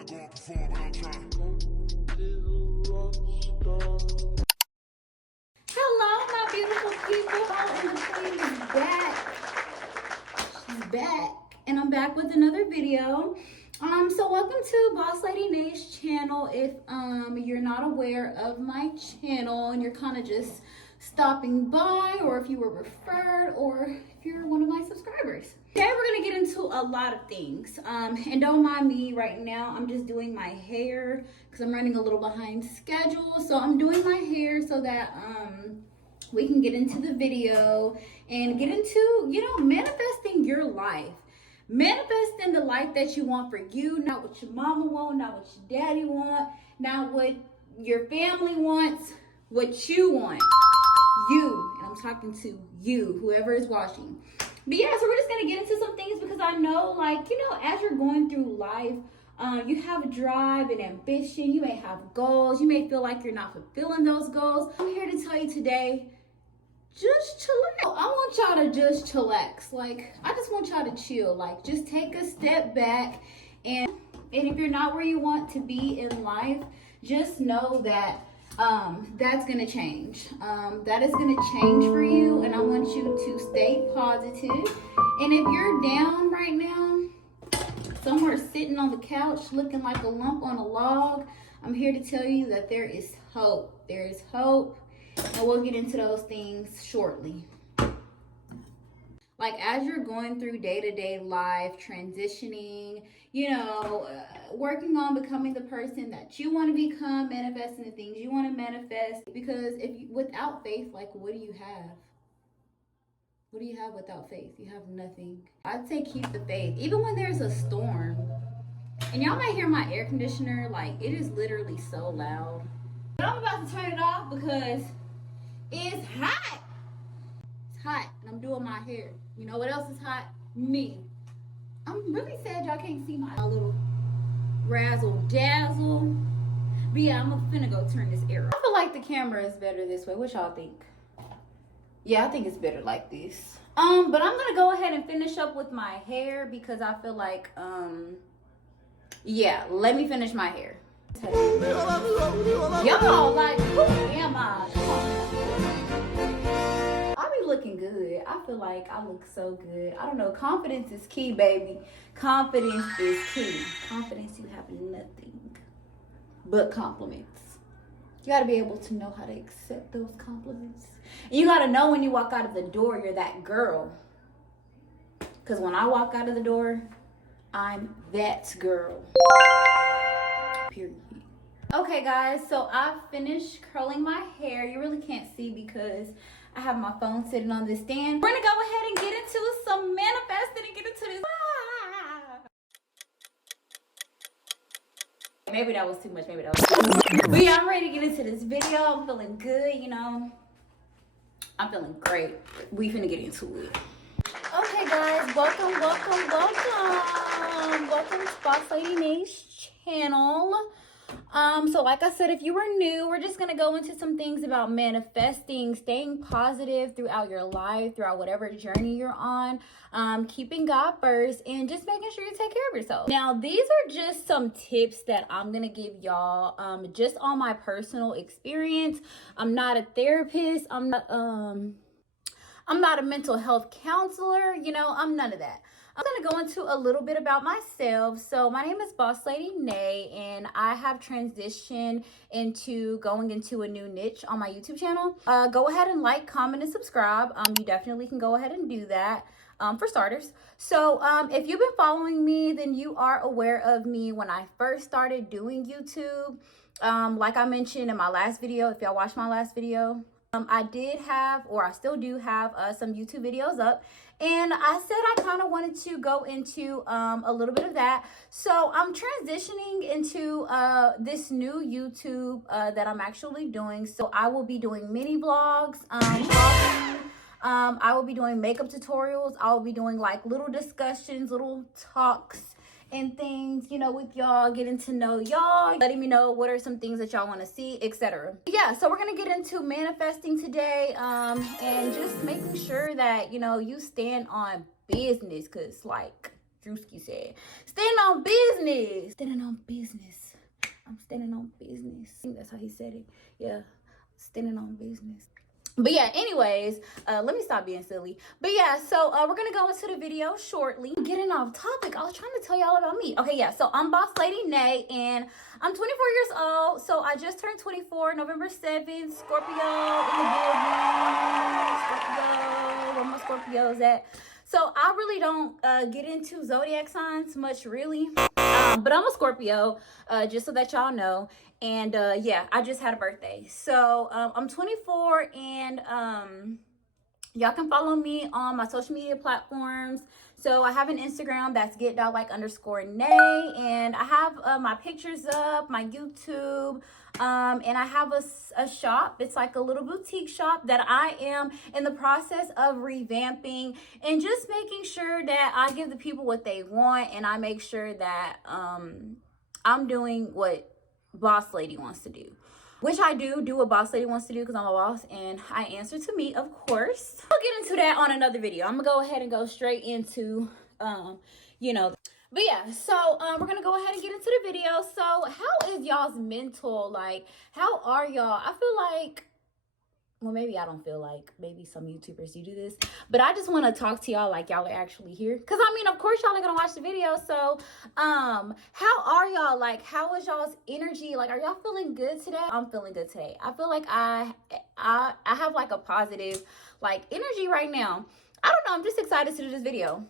not going to perform, but I'm trying. Hello, my beautiful people. Oh, and the queen is back. She's back, and I'm back with another video. So welcome to Boss Lady Nay's channel. If you're not aware of my channel and you're kind of just stopping by, or if you were referred, or if you're one of my subscribers. Today we're gonna get into a lot of things. And don't mind me right now. I'm just doing my hair because I'm running a little behind schedule. So I'm doing my hair so that we can get into the video and get into, manifesting your life. Manifesting the life that you want for you, not what your mama want, not what your daddy want, not what your family wants, what you want. You, and I'm talking to you, whoever is watching. But yeah, so we're just gonna get into some things because I know, as you're going through life, you have drive and ambition. You may have goals. You may feel like you're not fulfilling those goals. I'm here to tell you today, just chillax. I want y'all to just chillax. I just want y'all to chill. Just take a step back, and if you're not where you want to be in life, just know that that's gonna change. That is gonna change for you, and I want you to stay positive. And if you're down right now, somewhere sitting on the couch looking like a lump on a log, I'm here to tell you that there is hope. There is hope, and we'll get into those things shortly. As you're going through day-to-day life, transitioning, working on becoming the person that you want to become, manifesting the things you want to manifest. Because without faith, what do you have? What do you have without faith? You have nothing. I'd say keep the faith. Even when there's a storm, and y'all might hear my air conditioner, it is literally so loud. But I'm about to turn it off because it's hot. It's hot, and I'm doing my hair. You know what else is hot? Me. I'm really sad y'all can't see my little razzle dazzle. But yeah, I'm finna go turn this air off. I feel like the camera is better this way. What y'all think? Yeah, I think it's better like this. But I'm gonna go ahead and finish up with my hair because I feel like, yeah, let me finish my hair. Y'all, who am I? Looking good. I feel like I look so good. I don't know. Confidence is key, baby. Confidence is key. Confidence, you have nothing but compliments. You got to be able to know how to accept those compliments. And you got to know when you walk out of the door, you're that girl. Because when I walk out of the door, I'm that girl. Period. Okay, guys. So I finished curling my hair. You really can't see because I have my phone sitting on this stand. We're gonna go ahead and get into some manifesting and get into this. Maybe that was too much. Maybe that was too much. But yeah, I'm ready to get into this video. I'm feeling good, I'm feeling great. We finna get into it. Okay, guys. Welcome to Boss Lady Nay's channel. So like I said, if you were new, we're just going to go into some things about manifesting, staying positive throughout your life, throughout whatever journey you're on, keeping God first, and just making sure you take care of yourself. Now, these are just some tips that I'm going to give y'all, just on my personal experience. I'm not a therapist. I'm not a mental health counselor. I'm none of that. I'm going to go into a little bit about myself. So my name is Boss Lady Nay, and I have transitioned into going into a new niche on my YouTube channel. Go ahead and like, comment, and subscribe. You definitely can go ahead and do that. For starters. So if you've been following me, then you are aware of me when I first started doing YouTube. Like I mentioned in my last video, if y'all watched my last video, I did have, or I still do have, some YouTube videos up, and I said I kind of wanted to go into a little bit of that. So I'm transitioning into this new YouTube that I'm actually doing. So I will be doing mini vlogs. I will be doing makeup tutorials. I will be doing little discussions, little talks and things, with y'all, getting to know y'all, letting me know what are some things that y'all want to see, etc. Yeah, so we're gonna get into manifesting today, and just making sure that you stand on business, because Drewski said. Standing on business. Standing on business. I'm standing on business. I think that's how he said it. Yeah, standing on business. But yeah, anyways, let me stop being silly. But yeah, so we're gonna go into the video shortly. Getting off topic, I was trying to tell y'all about me. Okay, yeah, so I'm Boss Lady Nay, and I'm 24 years old. So I just turned 24, November 7th. Scorpio in the building. Scorpio, where my Scorpios at? So I really don't get into zodiac signs much, really. But I'm a Scorpio, just so that y'all know. And yeah, I just had a birthday. So I'm 24, and y'all can follow me on my social media platforms. So I have an Instagram that's get.like_Nay, and I have my pictures up, my YouTube, and I have a shop. It's like a little boutique shop that I am in the process of revamping and just making sure that I give the people what they want, and I make sure that I'm doing what Boss Lady wants to do, which I do what Boss Lady wants to do because I'm a boss and I answer to me, of course. I'll get into that on another video. I'm gonna go ahead and go straight into you know, but yeah, so we're gonna go ahead and get into the video. So how is y'all's mental? Like, how are y'all? I feel like, well, maybe I don't feel like, maybe some YouTubers do this, but I just want to talk to y'all like y'all are actually here. Because, I mean, of course, y'all are going to watch the video. So, how are y'all? Like, how is y'all's energy? Like, are y'all feeling good today? I'm feeling good today. I feel like I have, like, a positive, like, energy right now. I don't know. I'm just excited to do this video.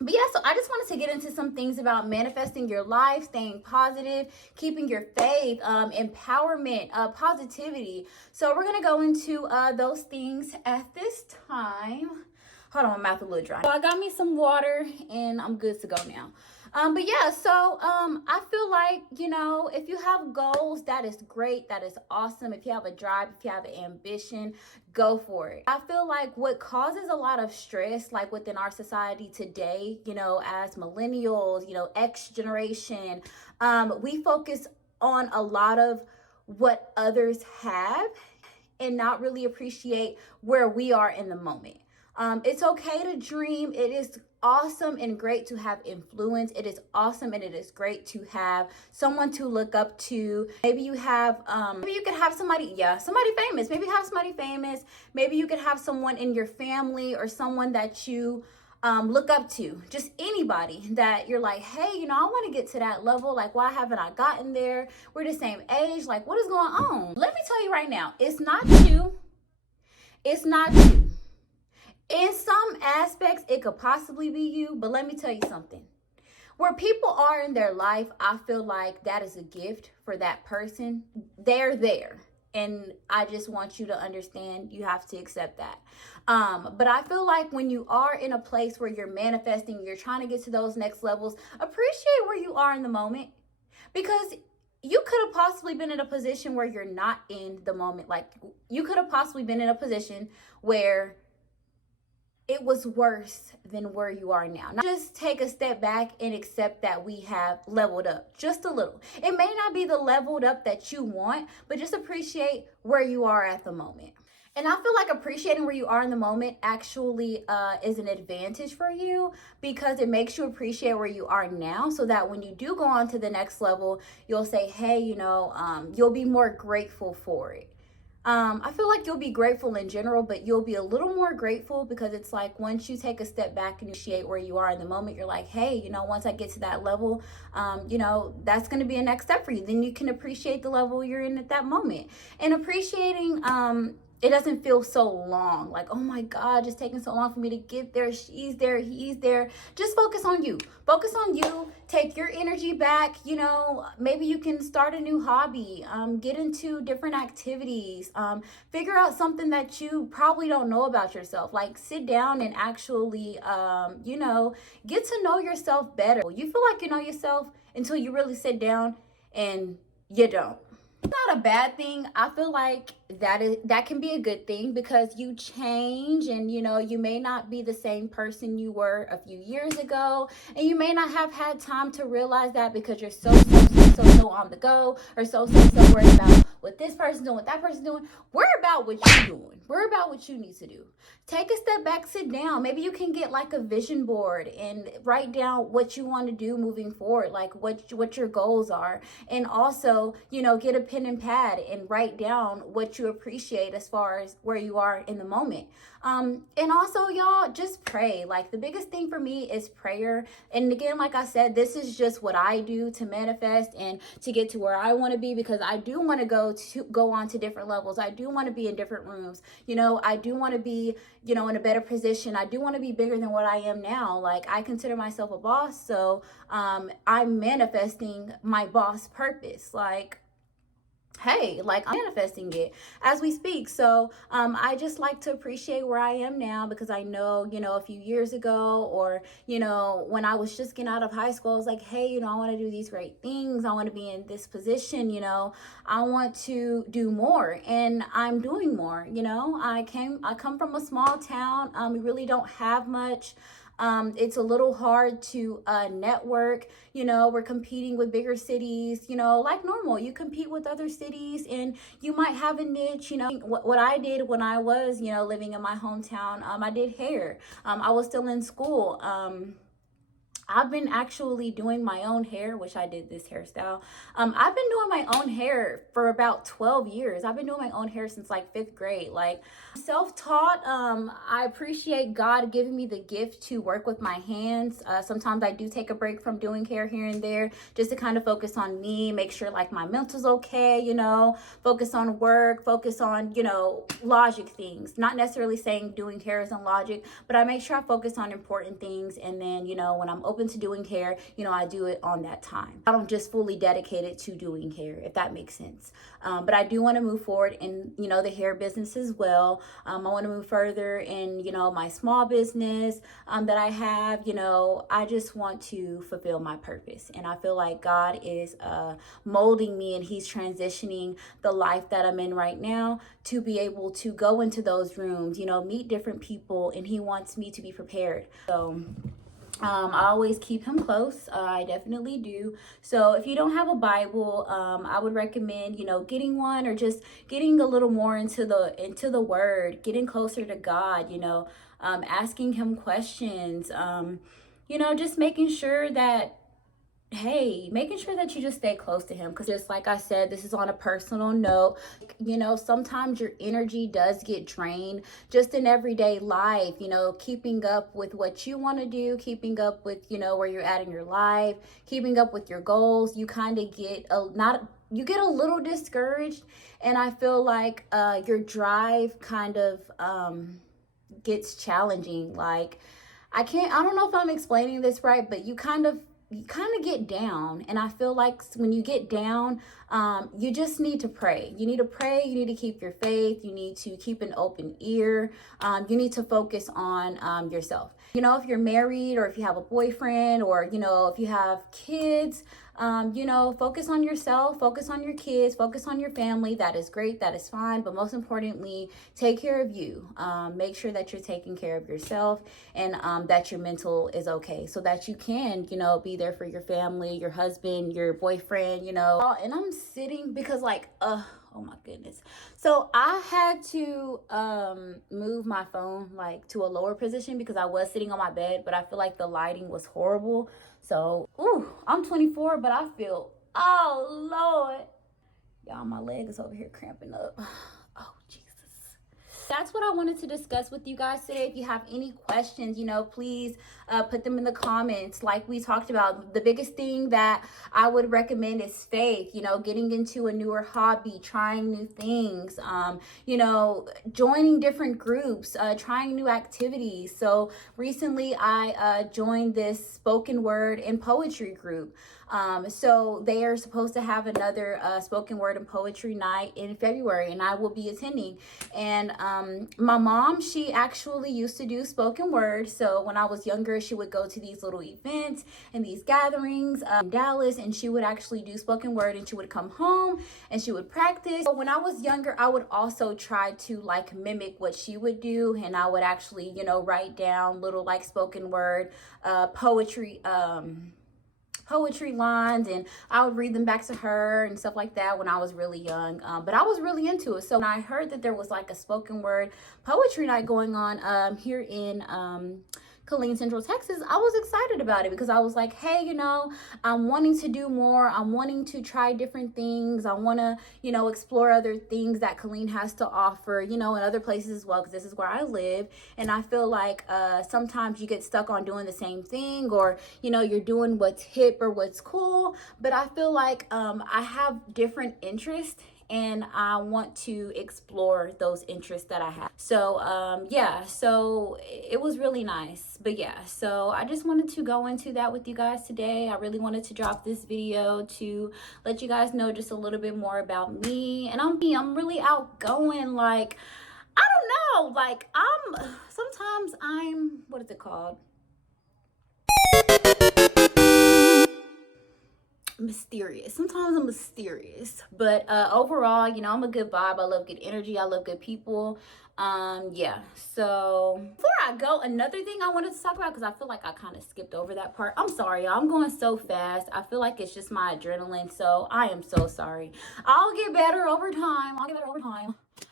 But yeah, so I just wanted to get into some things about manifesting your life, staying positive, keeping your faith, empowerment, positivity. So we're going to go into those things at this time. Hold on, my mouth a little dry. So I got me some water and I'm good to go now. But yeah, so I feel like, you know, if you have goals, that is great. That is awesome. If you have a drive, if you have an ambition, go for it. I feel like what causes a lot of stress, like within our society today, you know, as millennials, you know, X generation, we focus on a lot of what others have and not really appreciate where we are in the moment. It's okay to dream. It is awesome and great to have influence. It is awesome and it is great to have someone to look up to. Maybe you have, maybe you could have somebody famous. Maybe you have somebody famous. Maybe you could have someone in your family or someone that you look up to. Just anybody that you're like, hey, you know, I want to get to that level. Like, why haven't I gotten there? We're the same age. Like, what is going on? Let me tell you right now, it's not you. It's not you. In some aspects, it could possibly be you, but let me tell you something. Where people are in their life, I feel like that is a gift for that person. They're there. And I just want you to understand, you have to accept that. But I feel like when you are in a place where you're manifesting, you're trying to get to those next levels, appreciate where you are in the moment. Because you could have possibly been in a position where you're not in the moment. Like, you could have possibly been in a position where it was worse than where you are now. Now, just take a step back and accept that we have leveled up just a little. It may not be the leveled up that you want, but just appreciate where you are at the moment. And I feel like appreciating where you are in the moment actually is an advantage for you because it makes you appreciate where you are now so that when you do go on to the next level, you'll say, hey, you know, you'll be more grateful for it. I feel like you'll be grateful in general, but you'll be a little more grateful because it's like once you take a step back and appreciate where you are in the moment, you're like, hey, you know, once I get to that level, you know, that's going to be a next step for you. Then you can appreciate the level you're in at that moment. And appreciating, it doesn't feel so long. Like, oh my God, just taking so long for me to get there. She's there, he's there. Just focus on you. Focus on you. Take your energy back. You know, maybe you can start a new hobby. Get into different activities. Figure out something that you probably don't know about yourself. Like, sit down and actually, you know, get to know yourself better. You feel like you know yourself until you really sit down and you don't. It's not a bad thing. I feel like that can be a good thing because you change and, you know, you may not be the same person you were a few years ago, and you may not have had time to realize that because you're so on the go or so worried about what this person's doing, what that person's doing. Worry about what you're doing. Worry about what you need to do. Take a step back, sit down. Maybe you can get like a vision board and write down what you want to do moving forward, like what your goals are. And also, get a pen and pad and write down what you appreciate as far as where you are in the moment. And also, y'all, just pray. Like, the biggest thing for me is prayer. And again, like I said, this is just what I do to manifest and to get to where I want to be, because I do want to go on to different levels. I do want to be in different rooms. I do want to be, in a better position. I do want to be bigger than what I am now. Like, I consider myself a boss. So, I'm manifesting my boss purpose. Like, hey, like, I'm manifesting it as we speak. So I just like to appreciate where I am now, because I know, a few years ago, or, when I was just getting out of high school, I was like, hey, I want to do these great things. I want to be in this position, I want to do more, and I'm doing more. I come from a small town. We really don't have much. It's a little hard to network. We're competing with bigger cities, like normal. You compete with other cities and you might have a niche. What I did when I was, living in my hometown, I did hair. I was still in school. I've been actually doing my own hair, which I did this hairstyle. I've been doing my own hair for about 12 years. I've been doing my own hair since like 5th grade. Like, self-taught. I appreciate God giving me the gift to work with my hands. Sometimes I do take a break from doing hair here and there, just to kind of focus on me, make sure like my mental's okay, focus on work, focus on, logic things. Not necessarily saying doing hair isn't logic, but I make sure I focus on important things. And then, when I'm open to doing hair, I do it on that time. I don't just fully dedicate it to doing hair, if that makes sense. But I do want to move forward in, the hair business as well. I want to move further in, my small business that I have. I just want to fulfill my purpose. And I feel like God is molding me, and he's transitioning the life that I'm in right now to be able to go into those rooms, meet different people, and he wants me to be prepared. So I always keep him close. I definitely do. So if you don't have a Bible, I would recommend, getting one, or just getting a little more into the word, getting closer to God, asking him questions, just making sure that you just stay close to him. Because just like I said, this is on a personal note. Sometimes your energy does get drained just in everyday life, keeping up with what you want to do, keeping up with, where you're at in your life, keeping up with your goals. You kind of get you get a little discouraged. And I feel like your drive kind of gets challenging. Like, I don't know if I'm explaining this right, but you kind of get down. And I feel like when you get down, you just need to pray. You need to pray. You need to keep your faith. You need to keep an open ear. You need to focus on yourself. If you're married, or if you have a boyfriend, or, if you have kids, focus on yourself, focus on your kids, focus on your family. That is great. That is fine. But most importantly, take care of you. Make sure that you're taking care of yourself, and that your mental is okay, so that you can, be there for your family, your husband, your boyfriend, And I'm sitting because oh my goodness. So I had to move my phone like to a lower position, because I was sitting on my bed, but I feel like the lighting was horrible. So, I'm 24, but I feel, oh Lord. Y'all, my leg is over here cramping up. Oh, Jesus. That's what I wanted to discuss with you guys today. If you have any questions, please put them in the comments. Like we talked about, the biggest thing that I would recommend is faith, getting into a newer hobby, trying new things, joining different groups, trying new activities. So recently I joined this spoken word and poetry group. So they are supposed to have another spoken word and poetry night in February, and I will be attending. And my mom, she actually used to do spoken word. So when I was younger, she would go to these little events and these gatherings in Dallas, and she would actually do spoken word, and she would come home and she would practice. So when I was younger, I would also try to mimic what she would do, and I would actually, write down little spoken word, poetry, poetry lines, and I would read them back to her and stuff like that when I was really young. But I was really into it. So when I heard that there was like a spoken word poetry night going on here in Killeen, Central Texas, I was excited about it because I was like, hey, you know, I'm wanting to do more. I'm wanting to try different things. I want to, you know, explore other things that Killeen has to offer, you know, in other places as well, because this is where I live. And I feel like sometimes you get stuck on doing the same thing, or, you know, you're doing what's hip or what's cool. But I feel like I have different interests, and I want to explore those interests that I have. So yeah, so it was really nice. But yeah, so I just wanted to go into that with you guys today. I really wanted to drop this video to let you guys know just a little bit more about me. And I'm really outgoing. Like, I don't know, like sometimes I'm, what is it called? Mysterious. Sometimes I'm mysterious, but overall, you know, I'm a good vibe. I love good energy. I love good people. Yeah, so before I go, another thing I wanted to talk about, because I feel like I kind of skipped over that part. I'm sorry, y'all. I'm going so fast. I feel like it's just my adrenaline, so I am so sorry. I'll get better over time.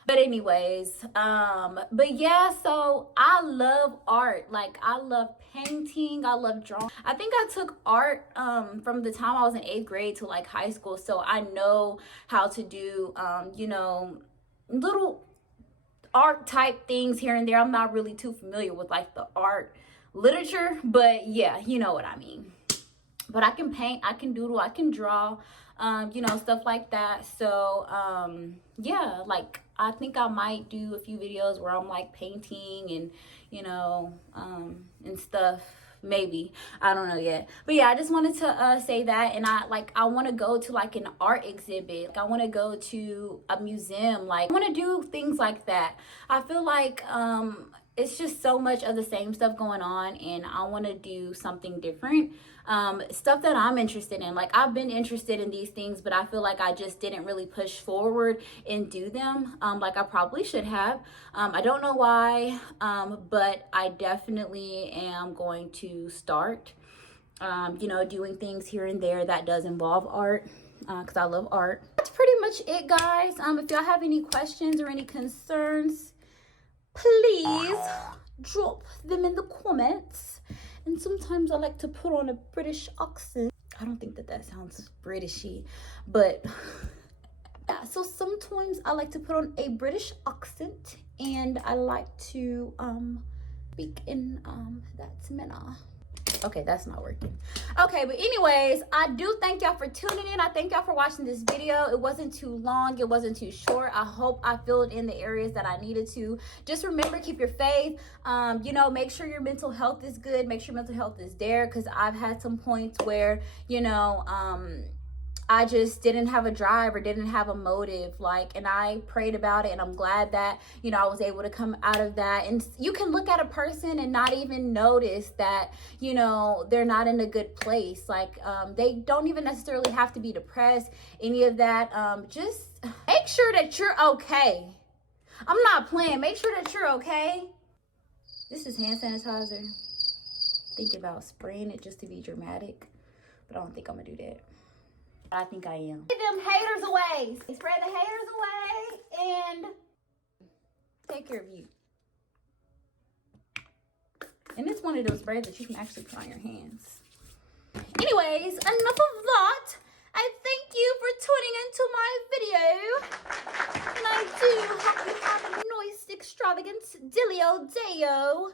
But anyways, but yeah, so I love art. Like, I love painting, I love drawing. I think I took art from the time I was in 8th grade to like high school, so I know how to do you know, little art type things here and there. I'm not really too familiar with like the art literature, but yeah, you know what I mean. But I can paint, I can doodle, I can draw, you know, stuff like that. So yeah, like I think I might do a few videos where I'm like painting and, you know, and stuff. Maybe, I don't know yet. But yeah, I just wanted to say that. And I want to go to like an art exhibit. Like, I want to go to a museum. Like, I want to do things like that. I feel like it's just so much of the same stuff going on, and I want to do something different. Stuff that I'm interested in. Like, I've been interested in these things, but I feel like I just didn't really push forward and do them like I probably should have. I don't know why, but I definitely am going to start you know, doing things here and there that does involve art, because I love art. That's pretty much it, guys. If y'all have any questions or any concerns, please drop them in the comments. And sometimes I like to put on a British accent. I don't think that sounds Britishy, but yeah, so sometimes I like to put on a British accent, and I like to speak in that manner. Okay, that's not working. Okay, but anyways, I do thank y'all for tuning in. I thank y'all for watching this video. It wasn't too long, it wasn't too short. I hope I filled in the areas that I needed to. Just remember, keep your faith. You know, make sure your mental health is good. Make sure mental health is there, because I've had some points where, you know, I just didn't have a drive or didn't have a motive, like, and I prayed about it, and I'm glad that, you know, I was able to come out of that. And you can look at a person and not even notice that, you know, they're not in a good place. Like, they don't even necessarily have to be depressed, any of that. Just make sure that you're okay. I'm not playing. Make sure that you're okay. This is hand sanitizer. Thinking about spraying it just to be dramatic, but I don't think I'm gonna do that. I think I am. Get them haters away. Spray the haters away and take care of you. And it's one of those sprays that you can actually put on your hands. Anyways, enough of that. I thank you for tuning into my video. And I do hope you have a nice, extravagant Dilio Deo.